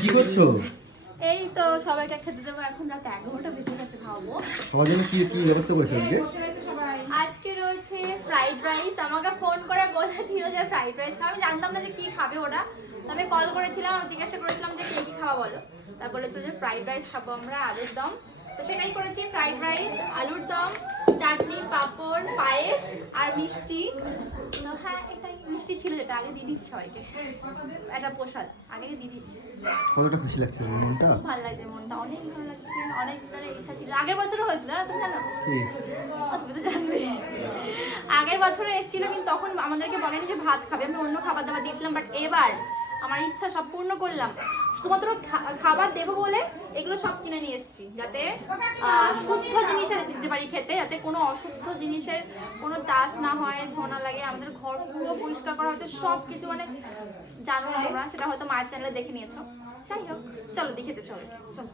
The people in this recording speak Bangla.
কি করছো? এই তো সবাইকে খেতে দেবো, এখন রাত 11টা বেজে গেছে, খাওয়াবো। খাওয়ার জন্য কি কি ব্যবস্থা করেছো আজকে? আজকে রয়েছে ফ্রাইড রাইস। আমাকে ফোন করে বলেছিল যে ফ্রাইড রাইস, আমি জানতাম না যে কি খাবে ওরা। তো আমি কল করেছিলাম, জিজ্ঞাসা করেছিলাম যে কে কি খাওয়া বলো। তারপর বলেছিল যে ফ্রাইড রাইস খাবো আমরা, আলুর দম। তো সেটাই করেছি, ফ্রাইড রাইস, আলুর দম, চাটনি, পাঁপড়, পায়েস আর মিষ্টি। তো হ্যাঁ, এটাই মিষ্টি ছিল, যেটা আগে দিয়ে দিচ্ছি সবাইকে, একটা প্রসাদ আগে দিয়ে দিচ্ছি। কতটা খুশি লাগছে মনটা? খুব ভালো লাগছে, মনটা অনেক ভালো লাগছে। অনেক দিনের ইচ্ছা ছিল, আগের বছরও হয়েছিল না, তুমি জানো? কি? তুমি তো জানবে, আগের বছরে এসেছিল, কিন্তু তখন আমাদেরকে বলেনি যে ভাত খাবে, আমি অন্য খাবার দাবার দিয়েছিলাম। বাট এবার আমার ইচ্ছা সব পূর্ণ করলাম, শুধুমাত্র খাবার দেবো বলে এগুলো সব কিনে নিয়ে এসেছি, যাতে শুদ্ধ জিনিসের দিতে পারি খেতে, যাতে কোনো অশুদ্ধ জিনিসের কোনো টাচ না হয়, ছোঁয়া লাগে। আমাদের ঘর পুরো পরিষ্কার করা হয়েছে, সব কিছু, মানে জানো না তোমরা, সেটা হয়তো মায়ের চ্যানেলে দেখে নিয়েছো। যাই হোক, চলো দেখে চলো চলো।